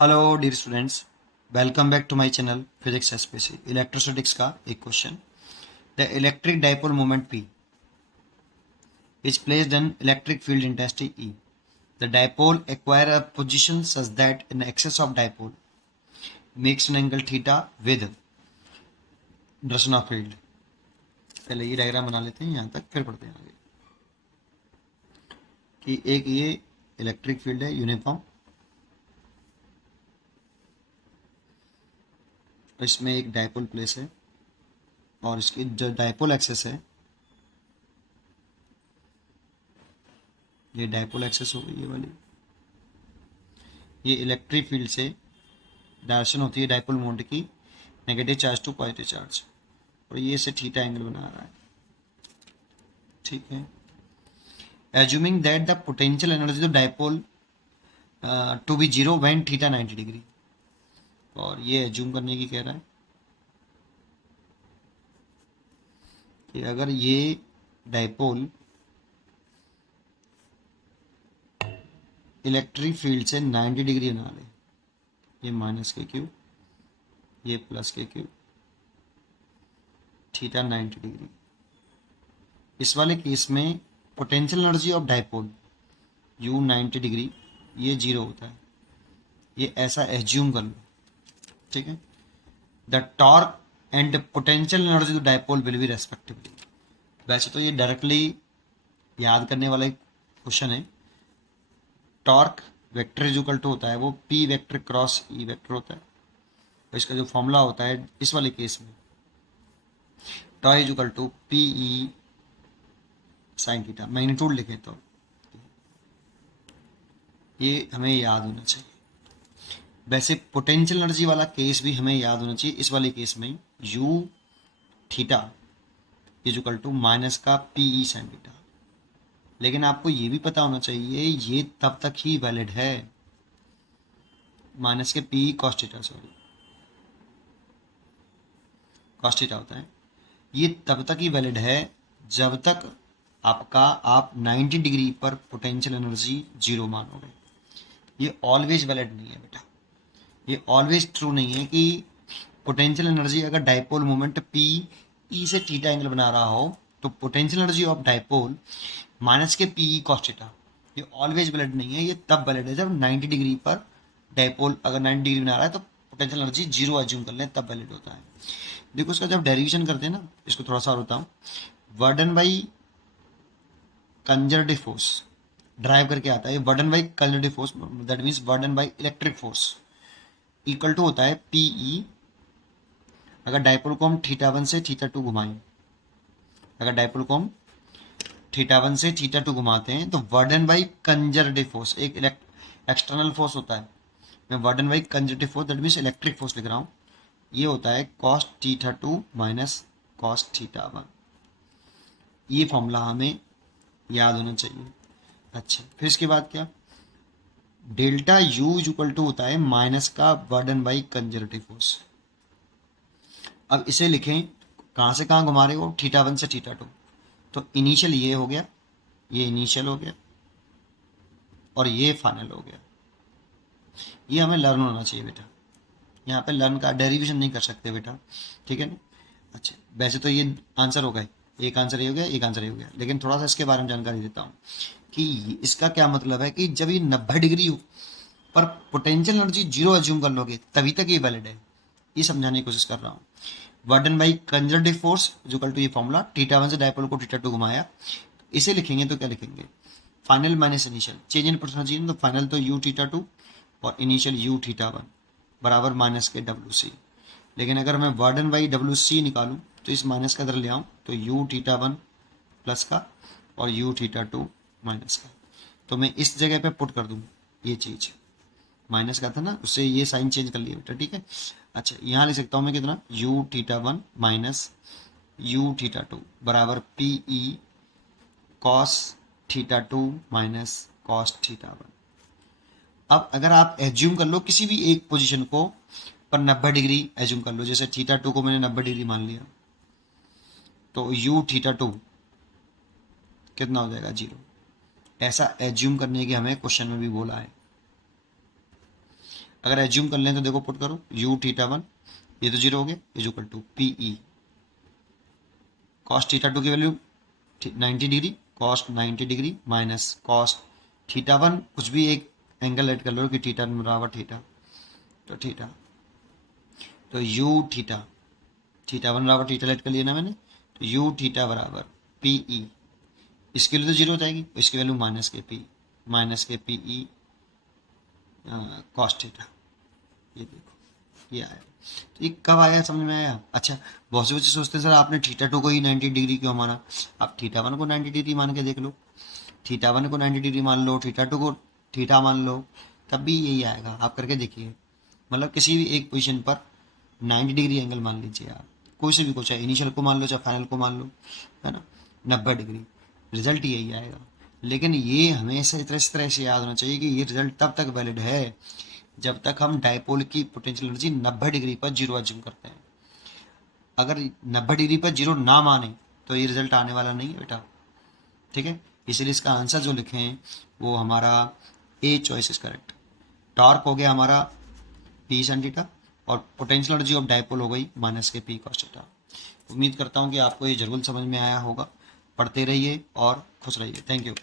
Hello dear students, welcome back to my channel physics SPC. Electrostatics का एक question. The electric dipole moment P is placed in electric field intensity E. The dipole acquire a position such that an axis of dipole makes an angle theta with direction of field। पहले ये diagram बना लेते हैं यहाँ तक, फिर पढ़ते हैं आगे। कि एक ये इलेक्ट्रिक फील्ड है यूनिफॉर्म, इसमें एक डाइपोल प्लेस है और इसकी जो डाइपोल एक्सेस है, ये डाइपोल एक्सेस हो गई ये वाली। ये इलेक्ट्रिक फील्ड से डायरेक्शन होती है डाइपोल मोमेंट की, negative charge to positive charge, और ये से थीटा एंगल बना रहा है। ठीक है, assuming that the potential energy of dipole to be zero when theta 90 degree. और ये एज्यूम करने की कह रहा है कि अगर ये डाइपोल इलेक्ट्रिक फील्ड से 90 डिग्री बना ले, ये माइनस के क्यू, ये प्लस के क्यू, थीटा 90 डिग्री। इस वाले केस में potential energy of dipole u 90 degree ये जीरो होता है, ये ऐसा एज्यूम कर लो। ठीक है, the torque and potential energy of dipole will be respectively. वैसे तो ये डायरेक्टली याद करने वाला एक क्वेश्चन है। Torque vector is equal to होता है वो p vector cross e vector होता है। तो इसका जो फॉर्मूला होता है इस वाले केस में, tau is equal to P E sine theta, magnitude लिखे तो ये हमें याद होना चाहिए। वैसे पोटेंशियल एनर्जी वाला केस भी हमें याद होना चाहिए। इस वाले केस में u theta is equal to minus का पी ई साइन थीटा। लेकिन आपको ये भी पता होना चाहिए ये तब तक ही वैलिड है, माइनस के P cos theta, sorry cos theta होता है, ये तब तक ही वैलिड है जब तक आप 90 डिग्री पर पोटेंशियल एनर्जी जीरो मानोगे। ये ऑलवेज वैलिड नहीं है बेटा, ये ऑलवेज ट्रू नहीं है कि पोटेंशियल एनर्जी अगर डाइपोल मोमेंट पी ई से थीटा एंगल बना रहा हो तो potential energy of dipole minus के पी ई कॉस थीटा, ये ऑलवेज वैलिड नहीं है। ये तब वैलिड है जब 90 डिग्री पर डाइपोल अगर 90 डिग्री बना रहा है तो पोटेंशियल एनर्जी जीरो एज्यूम कर लें, तब वैलिड होता है। देखो इसका जब डेरिवेशन करते हैं ना, इसको थोड़ा सा और बताऊँ। Work done by conservative force drive करके आता है, work done by conservative force that means work done by electric force equal to होता है पी ई। अगर डाइपोल को हम थीटा 1 से थीटा 2 घुमाएं, अगर डाइपोल को हम थीटा 1 से थीटा 2 घुमाते हैं तो वर्डन बाई कंजर्वेटिव फोर्स एक एक्सटर्नल फोर्स होता है। मैं work done by conservative force that means electric force लिख रहा हूँ, ये होता है cos theta 2 minus cos theta 1। ये फॉर्मूला हमें याद होना चाहिए। अच्छा, फिर इसके बाद क्या, delta U is equal to होता है माइनस का वर्डन बाई कंजर्वेटिव फोर्स। अब इसे लिखें, कहाँ से कहाँ घुमा रहे हो, थीटा 1 से थीटा 2, तो इनिशियल ये हो गया, ये इनिशियल हो गया और ये फाइनल हो गया। ये हमें लर्न होना चाहिए बेटा, यहाँ पे लर्न का डेरिवेशन नहीं कर सकते बेटा, ठीक है ना। अच्छा, वैसे तो ये आंसर हो गए, एक आंसर ये हो गया, एक आंसर ये हो गया, लेकिन थोड़ा सा इसके बारे में जानकारी देता हूँ कि इसका क्या मतलब है कि जब ये 90 डिग्री हो पर पोटेंशियल एनर्जी जीरो एज्यूम कर लोगे तभी तक ये वैलिड है, ये समझाने की कोशिश कर रहा हूँ। Work done by conservative force equal to ये फॉर्मूला, थीटा 1 से डाइपोल को थीटा 2 घुमाया, इसे लिखेंगे तो क्या लिखेंगे, final minus initial, change in potential चाहिए तो फाइनल तो यू थीटा 2 और इनिशियल यू थीटा 1 बराबर माइनस के डब्ल्यू सी। लेकिन अगर मैं वर्डन बाई डब्ल्यू सी निकालूं तो इस माइनस का इधर ले आऊँ तो यू थीटा 1 प्लस का और यू थीटा 2 माइनस का, तो मैं इस जगह पे पुट कर दूँ ये चीज़, माइनस का था ना उससे ये साइन चेंज कर लिया बेटा, ठीक है। अच्छा, यहाँ लिख सकता हूँ मैं कितना, you theta 1 minus you theta 2 बराबर P E cos theta 2 minus cos theta 1। अब अगर आप एज्यूम कर लो किसी भी एक पोजीशन को पर 90 डिग्री एज्यूम कर लो, जैसे थीटा 2 को मैंने 90 डिग्री मान लिया, तो यू थीटा 2 कितना हो जाएगा, जीरो। ऐसा एज्यूम करने के हमें क्वेश्चन में भी बोला है। अगर एज्यूम कर लें तो देखो पुट करो यू थीटा वन, ये तो जीरो हो गया, is equal to P E cos theta two की value 90 degree, cos 90 degree minus cos theta one, कुछ भी एक एंगल ऐड कर लो कि थीटा बराबर थीटा, तो थीटा, तो यू थीटा, थीटा वन बराबर थीटा ऐड कर लिया ना मैंने, तो यू थीटा बराबर पी ई, इसके लिए तो जीरो हो जाएगी, इसकी वैल्यू माइनस के पी ई कॉस थीटा। ये देखो ये आया, तो ये कब आया समझ में आया। अच्छा, बहुत से बच्चे सोचते हैं सर आपने थीटा टू को ही 90 डिग्री क्यों माना, आप थीटा वन को 90 डिग्री मान के देख लो, थीटा वन को 90 डिग्री मान लो, थीटा टू को थीटा मान लो, तब भी यही आएगा, आप करके देखिए। मतलब किसी भी एक पोजीशन पर 90 डिग्री एंगल मान लीजिए आप, कोई से भी को, चाहे इनिशियल को मान लो चाहे फाइनल को मान लो, है ना, 90 डिग्री, रिजल्ट यही आएगा। लेकिन ये हमेशा इस तरह से याद होना चाहिए कि ये रिजल्ट तब तक वैलिड है जब तक हम डायपोल की पोटेंशियल एनर्जी 90 डिग्री पर जीरो अज्यूम करते हैं। अगर 90 डिग्री पर जीरो ना माने तो ये रिजल्ट आने वाला नहीं है बेटा, ठीक है। इसलिए इसका आंसर जो लिखे हैं वो हमारा a choice is correct. Torque हो गया हमारा पी sin थीटा और पोटेंशियल एनर्जी ऑफ डायपोल हो गई माइनस के पी cos थीटा। उम्मीद करता हूँ कि आपको ये जरूर समझ में आया होगा। पढ़ते रहिए और खुश रहिए। Thank you.